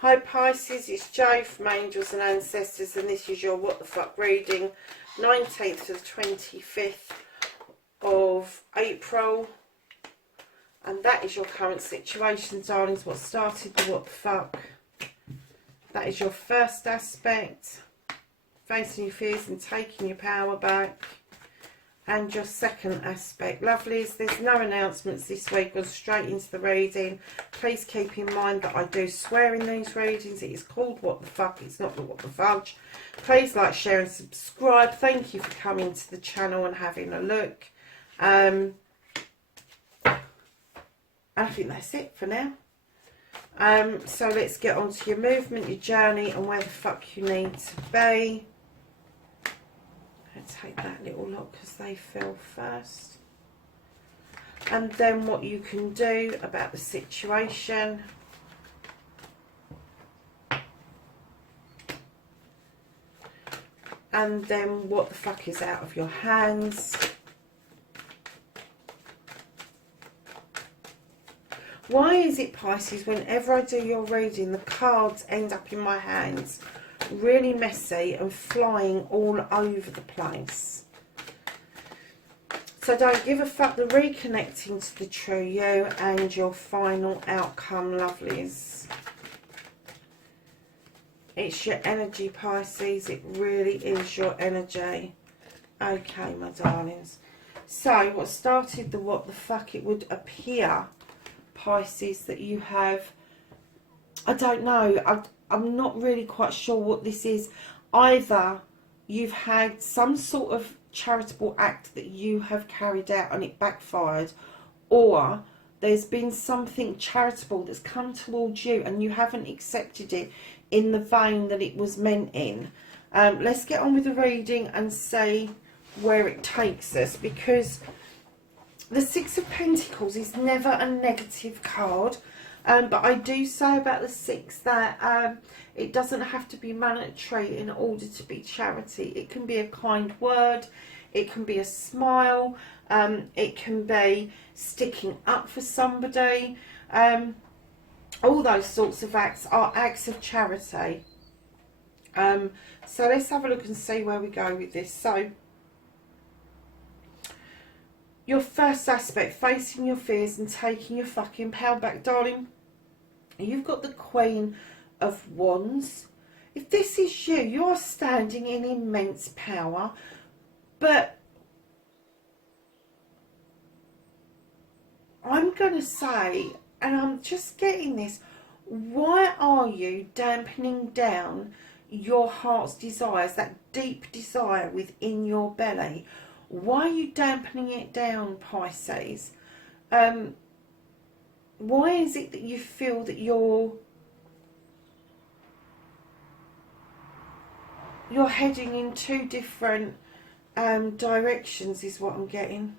Hi Pisces, it's Jo from Angels and Ancestors, and this is your What the Fuck reading, 19th to the 25th of April. And that is your current situation, darlings. What started the what the fuck? That is your first aspect, facing your fears and taking your power back. And your second aspect, lovelies, there's no announcements this week, gone straight into the reading. Please keep in mind that I do swear in these readings. It is called What the Fuck, it's not the What the Fudge. Please like, share and subscribe. Thank you for coming to the channel and having a look. I think that's it for now. So let's get on to your movement, your journey, and where the fuck you need to be. Take that little lot because they fell first, and then what you can do about the situation, and then what the fuck is out of your hands. Why is it, Pisces, whenever I do your reading the cards end up in my hands really messy and flying all over the place? So don't give a fuck. The reconnecting to the true you and your final outcome, lovelies. It's your energy, Pisces. It really is your energy. Okay, my darlings. So what started the what the fuck? It would appear, Pisces, that you have, I don't know, I'm not really quite sure what this is. Either you've had some sort of charitable act that you have carried out and it backfired, or there's been something charitable that's come towards you and you haven't accepted it in the vein that it was meant in. Let's get on with the reading and see where it takes us, because the Six of Pentacles is never a negative card. But I do say about the six that it doesn't have to be monetary in order to be charity. It can be a kind word, it can be a smile, it can be sticking up for somebody. All those sorts of acts are acts of charity. So let's have a look and see where we go with this. So your first aspect, facing your fears and taking your fucking power back, darling. You've got the Queen of Wands. If this is you, you're standing in immense power, but I'm going to say, and I'm just getting this, why are you dampening down your heart's desires, that deep desire within your belly? Why are you dampening it down, Pisces? Why is it that you feel that you're heading in two different directions, is what I'm getting.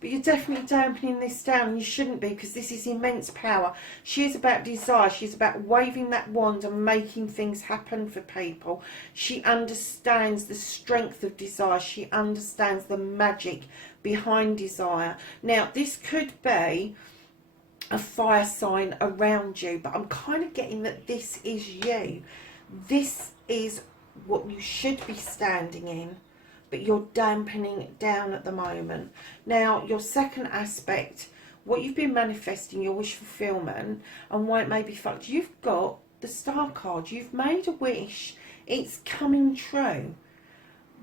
But you're definitely dampening this down, and you shouldn't be, because this is immense power. She is about desire. She's about waving that wand and making things happen for people. She understands the strength of desire. She understands the magic behind desire. Now, this could be a fire sign around you, but I'm kind of getting that this is you. This is what you should be standing in, but you're dampening it down at the moment. Now, your second aspect, what you've been manifesting, your wish fulfillment, and why it may be fucked, you've got the Star card. You've made a wish. It's coming true.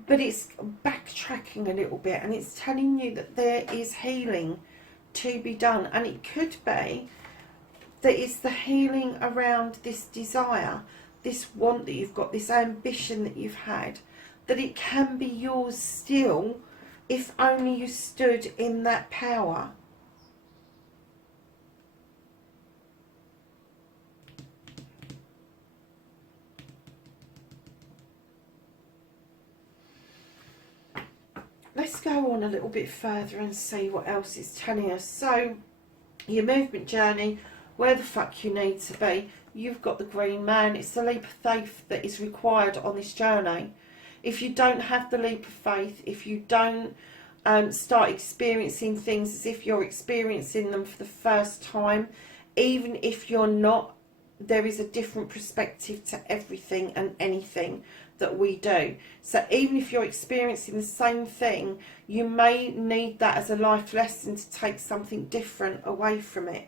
But it's backtracking a little bit, and it's telling you that there is healing to be done. And it could be that it's the healing around this desire, this want that you've got, this ambition that you've had, that it can be yours still if only you stood in that power. Let's go on a little bit further and see what else it's telling us. So, your movement journey, where the fuck you need to be. You've got the green man. It's the leap of faith that is required on this journey. If you don't have the leap of faith, if you don't start experiencing things as if you're experiencing them for the first time. Even if you're not, there is a different perspective to everything and anything that we do. So even if you're experiencing the same thing, you may need that as a life lesson to take something different away from it.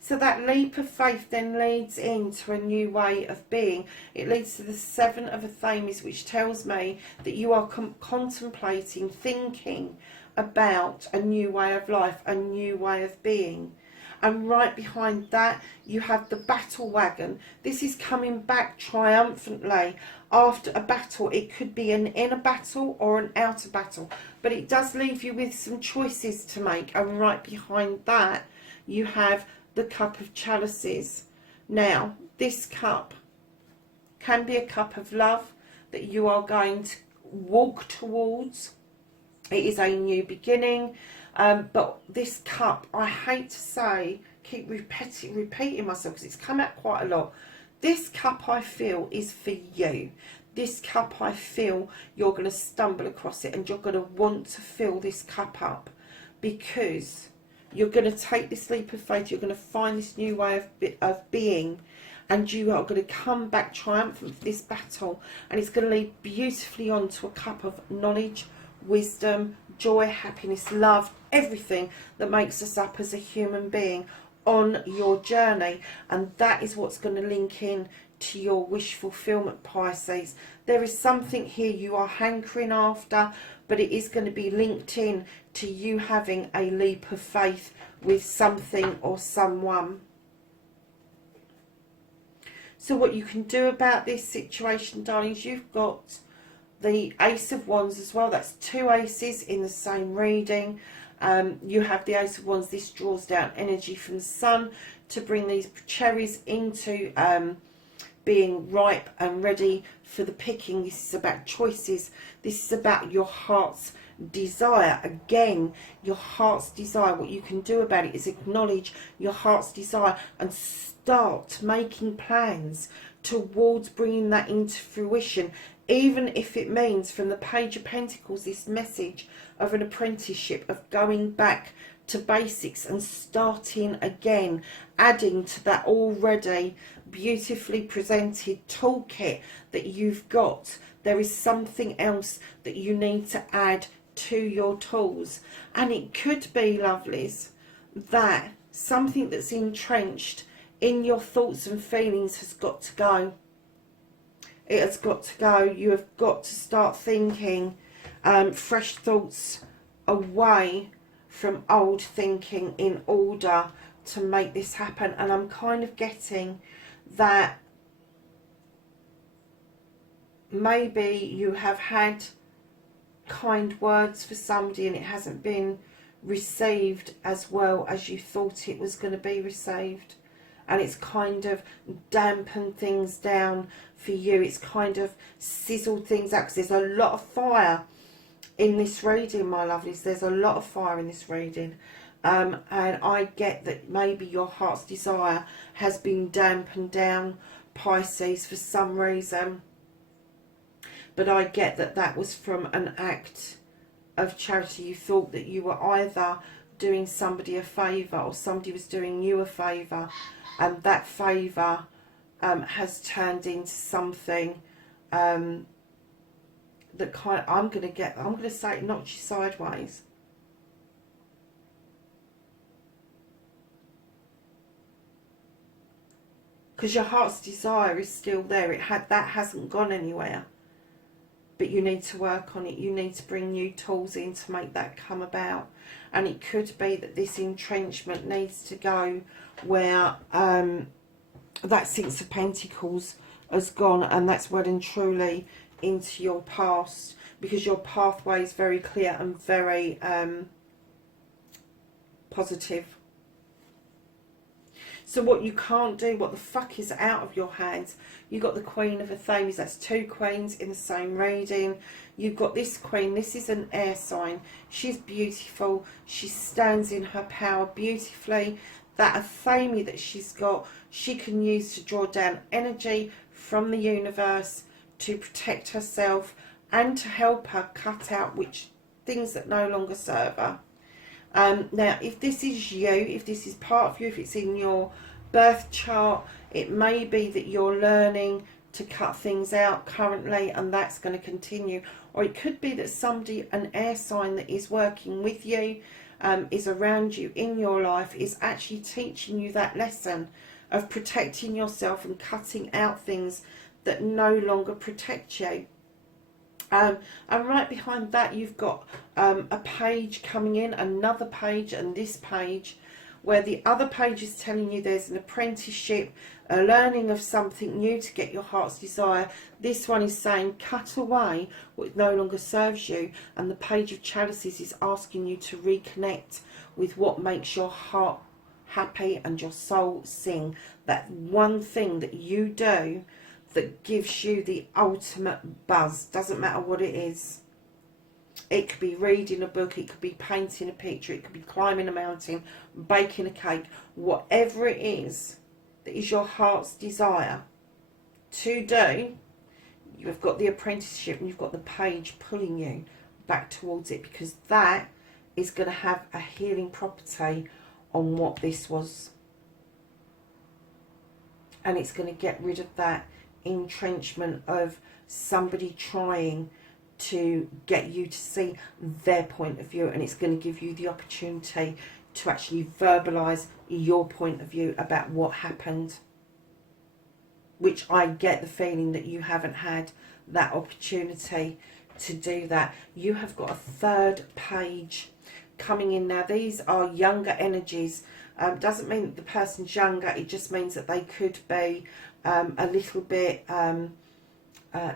So that leap of faith then leads into a new way of being. It leads to the Seven of Athames, which tells me that you are contemplating, thinking about a new way of life, a new way of being. And right behind that, you have the battle wagon. This is coming back triumphantly after a battle. It could be an inner battle or an outer battle, but it does leave you with some choices to make. And right behind that, you have the Cup of Chalices. Now, this cup can be a cup of love that you are going to walk towards. It is a new beginning. But this cup, I hate to say, keep repeating myself because it's come out quite a lot. This cup, I feel, is for you. This cup, I feel, you're going to stumble across it and you're going to want to fill this cup up, because you're going to take this leap of faith. You're going to find this new way of being, and you are going to come back triumphant for this battle, and it's going to lead beautifully on to a cup of knowledge, wisdom, joy, happiness, love, everything that makes us up as a human being on your journey. And that is what's going to link in to your wish fulfillment, Pisces. There is something here you are hankering after, but it is going to be linked in to you having a leap of faith with something or someone. So what you can do about this situation, darlings, you've got the Ace of Wands as well. That's two aces in the same reading. You have the Ace of Wands. This draws down energy from the sun to bring these cherries into being ripe and ready for the picking. This is about choices. This is about your heart's desire. Again, your heart's desire. What you can do about it is acknowledge your heart's desire and start making plans towards bringing that into fruition, even if it means, from the Page of Pentacles, this message of an apprenticeship, of going back to basics and starting again, adding to that already beautifully presented toolkit that you've got. There is something else that you need to add to your tools, and it could be, lovelies, that something that's entrenched in your thoughts and feelings has got to go. It has got to go. You have got to start thinking fresh thoughts away from old thinking in order to make this happen. And I'm kind of getting that maybe you have had kind words for somebody and it hasn't been received as well as you thought it was going to be received, and it's kind of dampened things down for you. It's kind of sizzled things out, because there's a lot of fire in this reading, my lovelies. There's a lot of fire in this reading, and I get that maybe your heart's desire has been dampened down, Pisces, for some reason. But I get that that was from an act of charity. You thought that you were either doing somebody a favour or somebody was doing you a favour, and that favour has turned into something that I'm going to say it knocks you sideways. Because your heart's desire is still there. That hasn't gone anywhere. But you need to work on it. You need to bring new tools in to make that come about. And it could be that this entrenchment needs to go where that Six of Pentacles has gone, and that's well and truly into your past, because your pathway is very clear and very positive. So what you can't do, what the fuck is out of your hands, you've got the Queen of Athames. That's two queens in the same reading. You've got this queen. This is an air sign. She's beautiful. She stands in her power beautifully. That Athame that she's got, she can use to draw down energy from the universe to protect herself and to help her cut out things that no longer serve her. Now, if this is you, if this is part of you, if it's in your birth chart, it may be that you're learning to cut things out currently, and that's going to continue. Or it could be that somebody, an air sign that is working with you, is around you in your life, is actually teaching you that lesson of protecting yourself and cutting out things that no longer protect you. And right behind that, you've got a page coming in, another page, and this page, where the other page is telling you there's an apprenticeship, a learning of something new to get your heart's desire. This one is saying cut away what no longer serves you, and the page of chalices is asking you to reconnect with what makes your heart happy and your soul sing. That one thing that you do that gives you the ultimate buzz. Doesn't matter what it is. It could be reading a book, it could be painting a picture, it could be climbing a mountain, baking a cake. Whatever it is that is your heart's desire to do, you've got the apprenticeship and you've got the page pulling you back towards it, because that is going to have a healing property on what this was. And it's going to get rid of that entrenchment of somebody trying to get you to see their point of view, and it's going to give you the opportunity to actually verbalise your point of view about what happened, which I get the feeling that you haven't had that opportunity to do that. You have got a third page coming in now. These are younger energies. Doesn't mean that the person's younger, it just means that they could be a little bit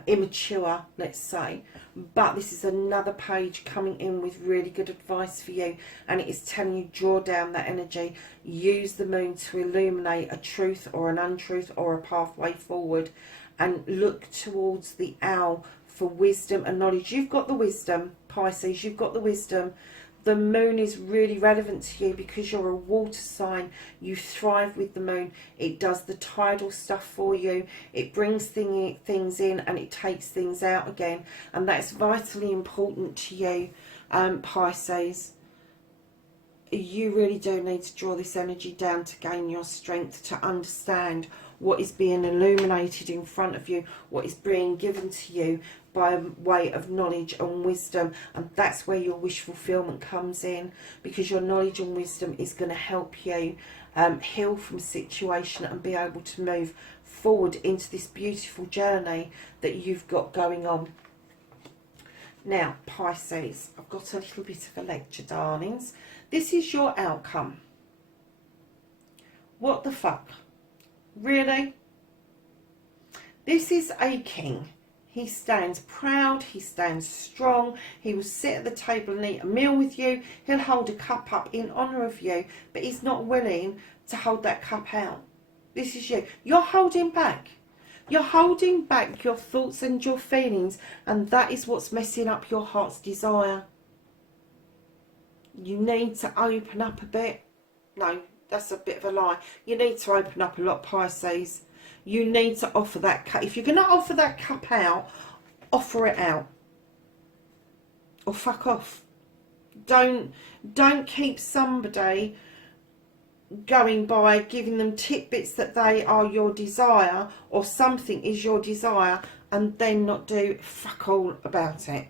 immature, let's say. But this is another page coming in with really good advice for you, and it is telling you draw down that energy, use the moon to illuminate a truth or an untruth or a pathway forward, and look towards the owl for wisdom and knowledge. You've got the wisdom, Pisces, you've got the wisdom. The moon is really relevant to you because you're a water sign. You thrive with the moon. It does the tidal stuff for you. It brings things in and it takes things out again. And that's vitally important to you, Pisces. You really do need to draw this energy down to gain your strength, to understand what is being illuminated in front of you, what is being given to you by way of knowledge and wisdom. And that's where your wish fulfillment comes in, because your knowledge and wisdom is going to help you heal from a situation and be able to move forward into this beautiful journey that you've got going on. Now, Pisces, I've got a little bit of a lecture, darlings. This is your outcome. What the fuck? Really? This is a king. He stands proud, he stands strong, he will sit at the table and eat a meal with you, he'll hold a cup up in honour of you, but he's not willing to hold that cup out. This is you. You're holding back. You're holding back your thoughts and your feelings, and that is what's messing up your heart's desire. You need to open up a bit. No, that's a bit of a lie. You need to open up a lot, Pisces. You need to offer that cup. If you're going to offer that cup out, offer it out. Or fuck off. Don't keep somebody going by giving them tidbits that they are your desire or something is your desire and then not do fuck all about it.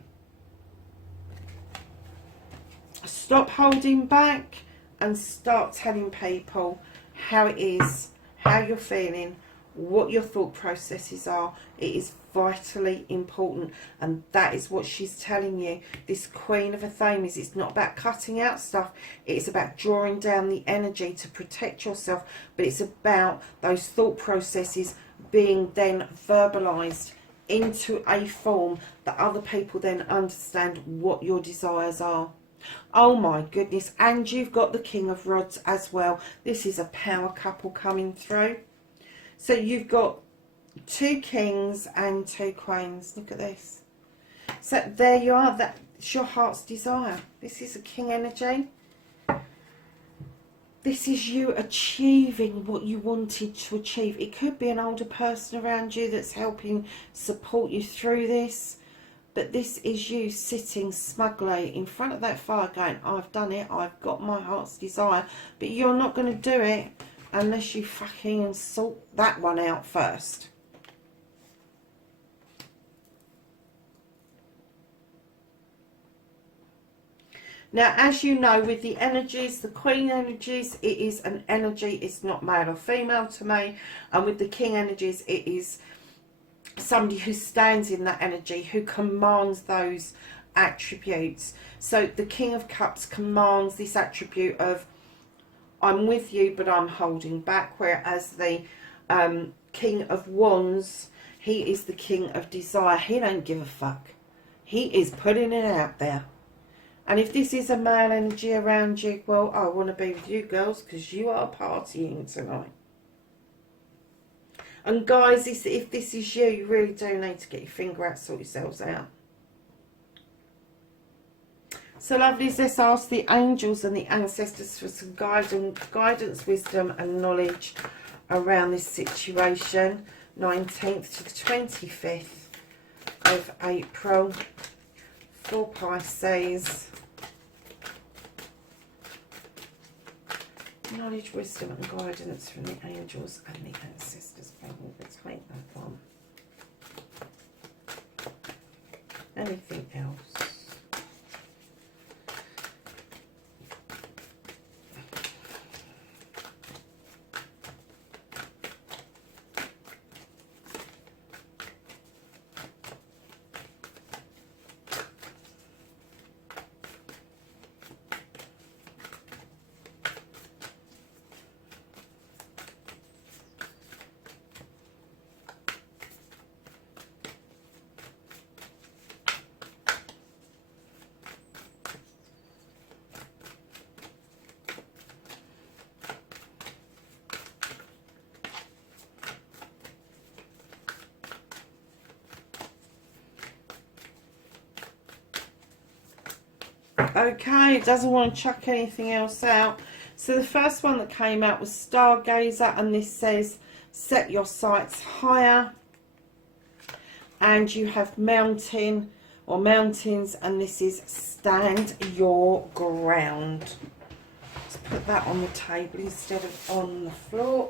Stop holding back and start telling people how it is, how you're feeling, what your thought processes are. It is vitally important, and that is what she's telling you. This Queen of Athames, it's not about cutting out stuff, it's about drawing down the energy to protect yourself, but it's about those thought processes being then verbalized into a form that other people then understand what your desires are. Oh my goodness. And you've got the King of Rods as well. This is a power couple coming through. So you've got 2 kings and 2 queens. Look at this. So there you are. That's your heart's desire. This is a king energy. This is you achieving what you wanted to achieve. It could be an older person around you that's helping support you through this. But this is you sitting smugly in front of that fire going, I've done it, I've got my heart's desire. But you're not going to do it unless you fucking sort that one out first. Now, as you know, with the energies, the Queen energies, it is an energy. It's not male or female to me. And with the King energies, it is somebody who stands in that energy, who commands those attributes. So the King of Cups commands this attribute of, I'm with you, but I'm holding back. Whereas the King of Wands, he is the King of Desire. He don't give a fuck. He is putting it out there. And if this is a male energy around you, well, I want to be with you girls because you are partying tonight. And guys, if this is you, you really do need to get your finger out, sort yourselves out. So lovelies, let's ask the angels and the ancestors for some guidance, wisdom and knowledge around this situation. 19th to the 25th of April for Pisces. Knowledge, wisdom and guidance from the angels and the ancestors. Let's take that one. Anything else? Okay, it doesn't want to chuck anything else out. So the first one that came out was Stargazer, and this says, set your sights higher. And you have mountain or mountains, and this is stand your ground. Let's put that on the table instead of on the floor.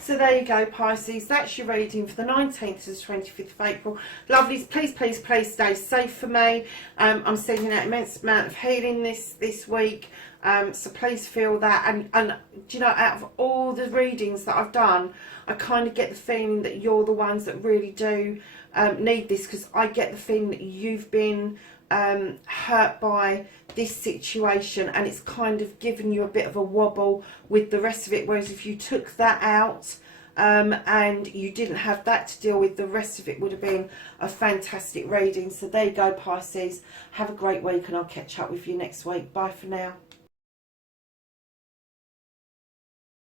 So there you go, Pisces. That's your reading for the 19th to the 25th of April. Lovelies, please, please, please stay safe for me. I'm sending out an immense amount of healing this week. So please feel that. And do you know, out of all the readings that I've done, I kind of get the feeling that you're the ones that really do need this, because I get the feeling that you've been hurt by this situation, and it's kind of given you a bit of a wobble with the rest of it, whereas if you took that out and you didn't have that to deal with, the rest of it would have been a fantastic reading. So there you go, Pisces. Have a great week, and I'll catch up with you next week. Bye for now.